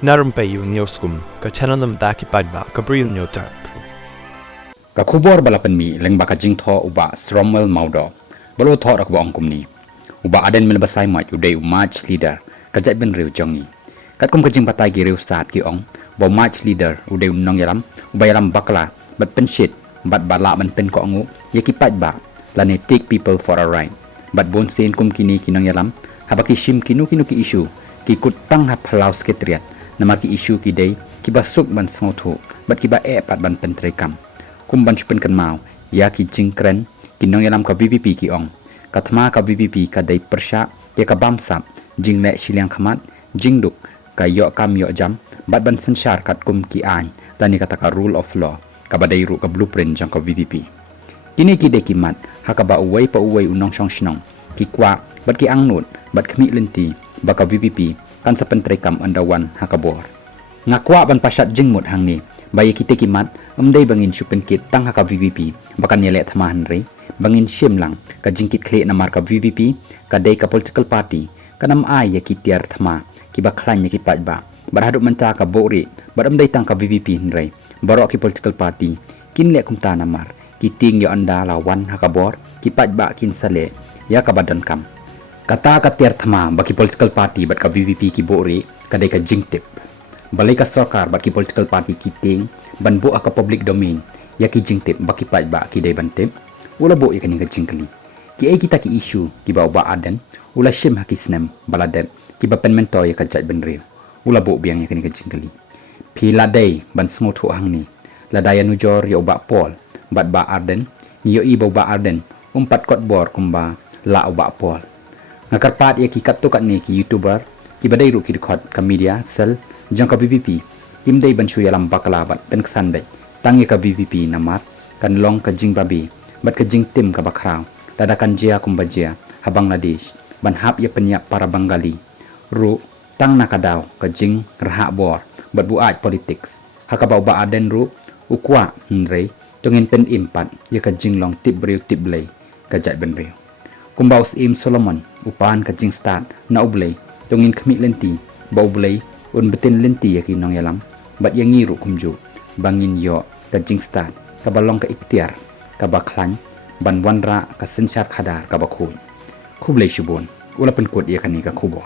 Na Rympei U ka channel nabynta ki paidbah ka Bri U Hynñiewtrep. Ka khubor balapan mi leng baka jing tho uba srommel maudo balo tho rak ba ongkum ni uba Ardent mel basai mat udai match leader ka jat ben riu jongi kat kum ka jing patai gi riu start ki ong bo match leader udai nong yaram uba yaram bakla bat pen shit bat bala ban pen ko ngu yaki paidbah lane take people for a ride bat bon sen kum kini kinong yaram habaki shim kinu ki issue ki kut tang ha phalau sekretariat namar ki issue ki dei ki basuk ban sngotu bat ki ba pat ban pen trekam kumban chupen kan mau ya ki jingkren kinong yalam ka VVP ki ong kathma ka VVP ka dai persha ya ka bamsap jingle siliang khamat jingduk ka yo kam yo jam bat ban sanshar kat kum ki an tani kata ka rule of law ka badai ru ka blueprint jang ka VVP kini ki de ki mat ha ka ba uwai pa uwai unong shong shnong ki kwa bat ki angnut bat khmi lenti ba ka VVP kan sa pentrekam andawan ha ka bor ngakwa ban pasat jingmut hangni bayi kita kimat amdai bangin chupen kit tang haka VVP bakan yele thamahan re bangin shimlang ka jingkit khle namar ka VVP ka dei ka political party kanam ai ya kitiar thama ki baklan ya ki paidbah barhadu manta ka bori baram dai tang ka VVP re baroh ki political party kin le kumta namar ki ting yo anda lawan haka bor ki paidbah kin sale ya ka badan kam kata ka tiar thama baki political party bat ka VVP ki bori ka dei ka jingtip balai ka sarkar baki political party kiting ban bo aka public domain ya ki jingtip baki paidbah ki dai bantip ula bo ya kani ka jingkali ki ai kita ki issue ki ba Ardent ula shim haki snam baladep ki ba pen mento ya ka jat benril ula bo biang ya kani ka jingkali phi ladai ban smotu hangni ladaya Nujor ya ba Paul bat ba Ardent ni yo i ba Ardent umpat kot bor Kumba la ba Paul ngakarpat ya ki katto kat ni ki youtuber ki badai ru ki record ka media sel jang ka VVP imdai ban shu yalam bakla bat pen ksan be tang ka VVP namar kan long ka jing babi bat ka jing tim ka bakrao tada kan jia kumbajia ha Bangladesh ban hap ya penya para Bengali ru tang nakadaw ka jing raha bor bat buat politics ha ka ba Ardent ru ukwa nre tongin pen impat ya ka jing long tip briu tip blai ka jat benreu kumbaus im Solomon upan ka jing start na ublai tongin khmi lenti ba ublai un betin lenti ya ki nong yalam bat yang ngiru kumju bangin yo ka jing start ka balong ka ikhtiar ka baklan ban wanra ka sensyar khadar ka bakhu Khublei Shibun ula pen kod ya kani ka khubor